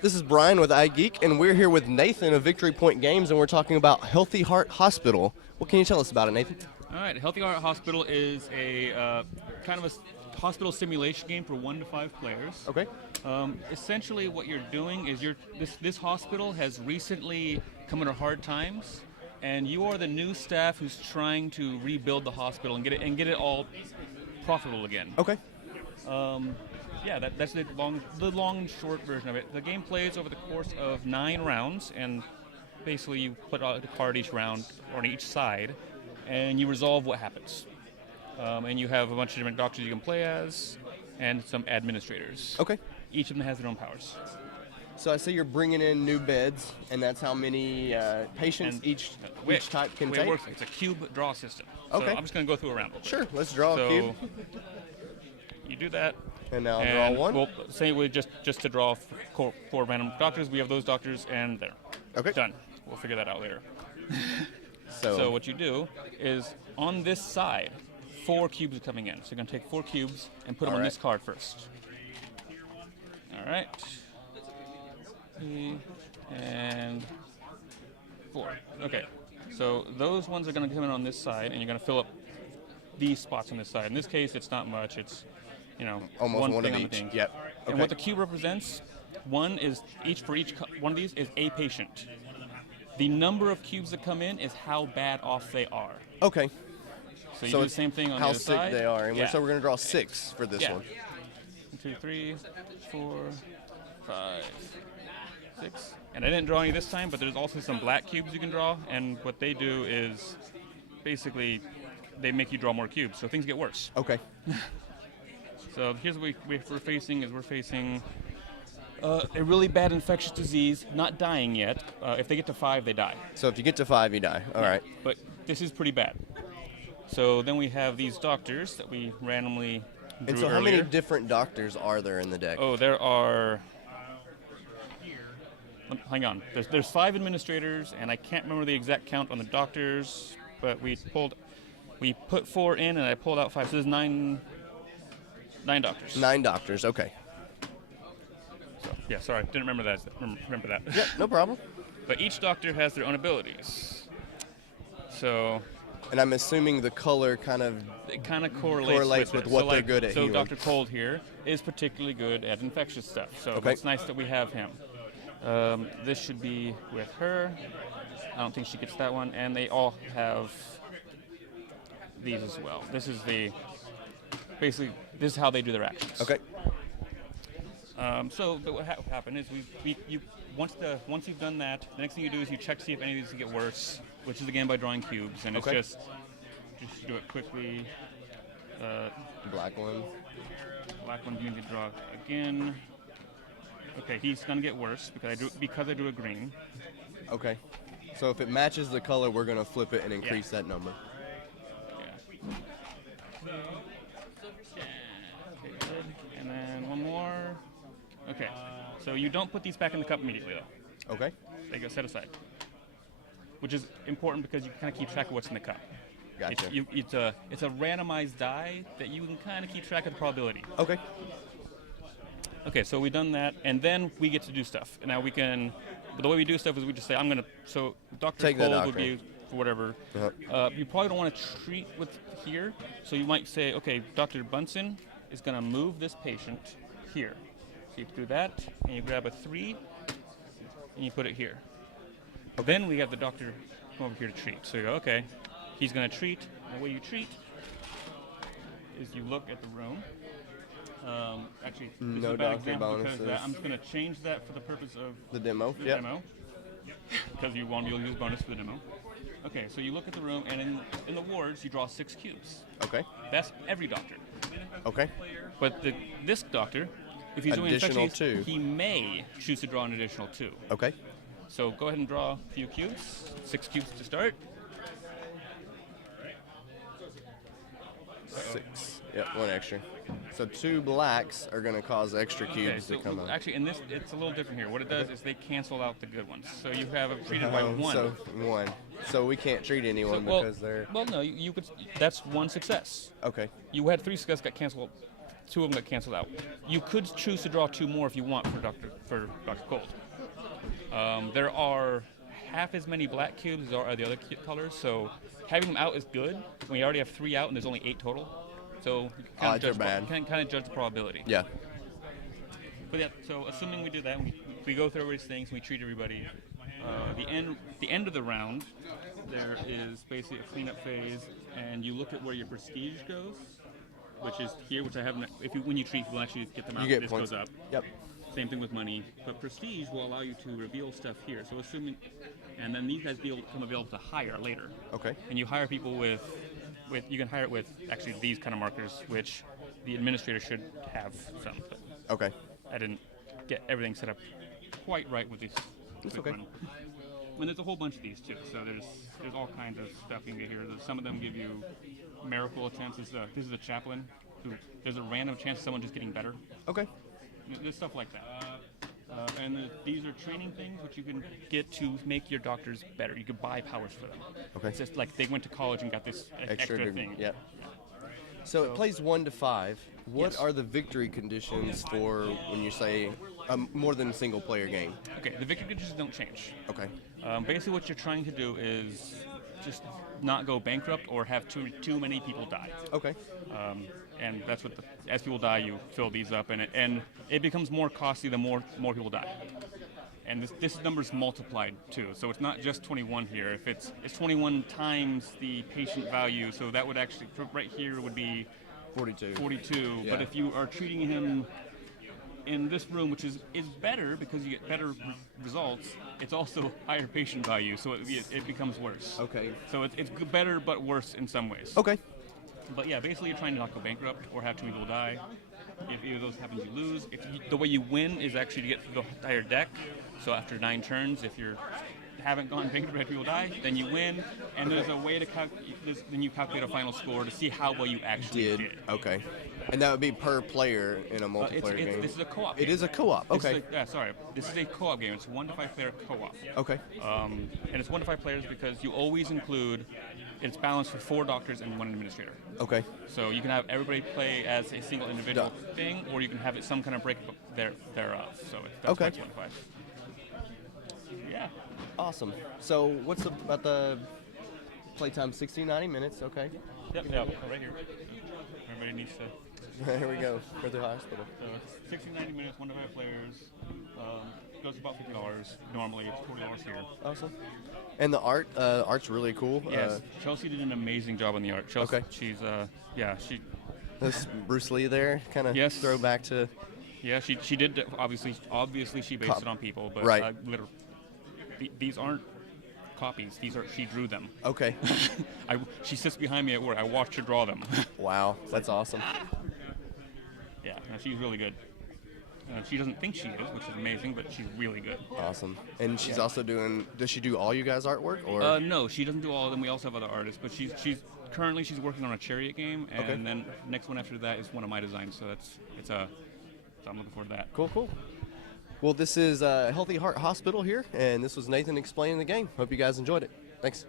This is Brian with Geek, and we're here with Nathan of Victory Point Games, and we're talking about Healthy Heart Hospital. What can you tell us about it, Nathan? All right, Healthy Heart Hospital is a kind of a hospital simulation game for 1 to 5 players. Okay. Essentially, what you're doing is this hospital has recently come under hard times, and you are the new staff who's trying to rebuild the hospital and get it all profitable again. Okay. Yeah, that's the long and short version of it. The game plays over the course of 9 rounds, and basically you put out a card each round on each side, and you resolve what happens. And you have a bunch of different doctors you can play as, and some administrators. Okay. Each of them has their own powers. So I see you're bringing in new beds, and that's how many patients And each type can the way take? it works, it's a cube draw system. Okay. So I'm just going to go through a round. Sure, let's draw a cube. You do that. And now I'll draw one? Well, say we just to draw 4 random doctors, we have those doctors, and there. Okay. Done. We'll figure that out later. So So what you do is, on this side, 4 cubes are coming in. So you're going to take 4 cubes and put them on this card first. All right. 3 and 4. Okay. So those ones are going to come in on this side, and you're going to fill up these spots on this side. In this case, it's not much. It's, almost one thing of on each. the thing. Yep. And Okay. what the cube represents, one is for each one of these is a patient. The number of cubes that come in is how bad off they are. Okay. So you do the same thing on the how other sick side. they are, and Yeah. so we're going to draw 6 for this Yeah. one. 1, 2, 3, 4, 5, 6. And I didn't draw any this time, but there's also some black cubes you can draw, and what they do is basically they make you draw more cubes, so things get worse. Okay. So here's what we're facing a really bad infectious disease, not dying yet. If they get to 5, they die. So if you get to 5, you die. All right. But this is pretty bad. So then we have these doctors that we randomly drew And so how earlier. many different doctors are there in the deck? Oh, there are... Hang on. There's 5 administrators, and I can't remember the exact count on the doctors, but we put 4 in, and I pulled out 5. So there's 9 doctors. 9 doctors, okay. So, yeah, sorry, didn't remember that. Remember that. Yeah, no problem. But each doctor has their own abilities. So And I'm assuming the color kind of... it kind of correlates with it. what So, they're good at So healing. Dr. Cold here is particularly good at infectious stuff. So Okay. it's nice that we have him. This should be with her. I don't think she gets that one. And they all have these as well. This is basically this is how they do their actions. Okay. But what happened is once you've done that, the next thing you do is you check to see if any of these get worse, which is again by drawing cubes, and Okay. it's just do it quickly. Black one. Black one you need to draw again. Okay, he's gonna get worse because I do a green. Okay. So if it matches the color, we're going to flip it and increase that number. Yeah. Okay, good. And then one more. Okay. So you don't put these back in the cup immediately though. Okay. They go set aside. Which is important because you can kind of keep track of what's in the cup. Gotcha. It's a randomized die that you can kind of keep track of the probability. Okay. Okay, so we've done that, and then we get to do stuff. And now we can, but the way we do stuff is we just say, so Dr. Take the Cold doctor. would be for whatever. Uh-huh. You probably don't want to treat with here, so you might say, okay, Dr. Bunsen is going to move this patient here. So you do that, and you grab a 3, and you put it here. Then we have the doctor come over here to treat. So you go, okay, he's going to treat. And the way you treat is you look at the room. Actually, this No is a bad doctor example because bonuses. I'm just going to change that for the purpose of The demo? the Yep. demo. Because you'll use bonus for the demo. Okay, so you look at the room, and in the wards, you draw 6 cubes. Okay. That's every doctor. Okay. But this doctor, if he's doing Additional infectious, 2. he may choose to draw an additional 2. Okay. So go ahead and draw a few cubes. 6 cubes to start. 6. Yep, 1 extra. So 2 blacks are going to cause extra cubes to come out. Actually, in this, it's a little different here. What it does is they cancel out the good ones. So you have it treated by 1. So 1. So we can't treat anyone because they're... Well, no, you could. That's 1 success. Okay. You had 3 success, got canceled. 2 of them got canceled out. You could choose to draw 2 more if you want for Dr. Gold. There are half as many black cubes as are the other colors, so having them out is good. We already have 3 out, and there's only 8 total. So you can kind of judge the probability. Yeah. But yeah, so assuming we do that, we go through everybody's things, we treat everybody. The end of the round, there is basically a cleanup phase, and you look at where your prestige goes, which is here, which I haven't. When you treat people, actually get them out. You get this points. Goes up. Yep. Same thing with money, but prestige will allow you to reveal stuff here. So assuming, and then these guys become available to hire later. Okay. And you hire people with you can hire it with actually these kind of markers, which the administrator should have some. But Okay. I didn't get everything set up quite right with these. It's quick okay. run. And there's a whole bunch of these too. So there's all kinds of stuff you can get here. Some of them give you miracle attempts. This is a chaplain. There's a random chance of someone just getting better. Okay. There's stuff like that. These are training things which you can get to make your doctors better. You can buy powers for them. Okay. It's just like they went to college and got this extra thing. Yep. So it plays 1 to 5. What Yes. are the victory conditions for when you say more than a single player game? Okay, the victory conditions don't change. Okay. Basically, what you're trying to do is just not go bankrupt or have too many people die. Okay. And that's what as people die, you fill these up, and it becomes more costly the more people die. And this number's multiplied too, so it's not just 21 here. If it's 21 times the patient value, so that would actually right here would be 42. 42. Yeah. But if you are treating him in this room, which is better because you get better results, it's also higher patient value, so it becomes worse. Okay. So it's better but worse in some ways. Okay. But yeah, basically you're trying to not go bankrupt or have too many people die. If either of those happens, you lose. The way you win is actually to get through the entire deck. So after 9 turns, if you haven't gone bankrupt, have people die, then you win. And there's a way to then you calculate a final score to see how well you actually did. Okay. And that would be per player in a multiplayer game. This is a co-op. It game. is a co-op. Okay. This is a co-op game. It's 1 to 5 player co-op. Okay. And it's 1 to 5 players because you always include. It's balanced for 4 doctors and 1 administrator. Okay. So you can have everybody play as a single individual thing, or you can have it some kind of breakup thereof. So that's why it's 1 to 5. Yeah. Awesome. So what's about the playtime? 60, 90 minutes. Okay. Yep. Right here. Everybody needs to. Here we go. For the hospital. 60, 90 minutes, 1 to 5 players. Goes about $50. Normally it's $40 here. Awesome. And the art's really cool. Yes. Chelsea did an amazing job on the art. Chelsea, Okay. She's she. This Bruce Lee there, kind of Yes. throwback to. Yeah, she did. Obviously she based it on people, but Right. literally, these aren't copies. She drew them. Okay. She sits behind me at work. I watched her draw them. Wow, that's awesome. Yeah, no, she's really good. She doesn't think she is, which is amazing, but she's really good. Awesome. And she's also doing. Does she do all you guys' artwork or? No, she doesn't do all of them. We also have other artists, but she's currently working on a Chariot game, and then next one after that is one of my designs. So so I'm looking forward to that. Cool. Well, this is Healthy Heart Hospital here, and this was Nathan explaining the game. Hope you guys enjoyed it. Thanks.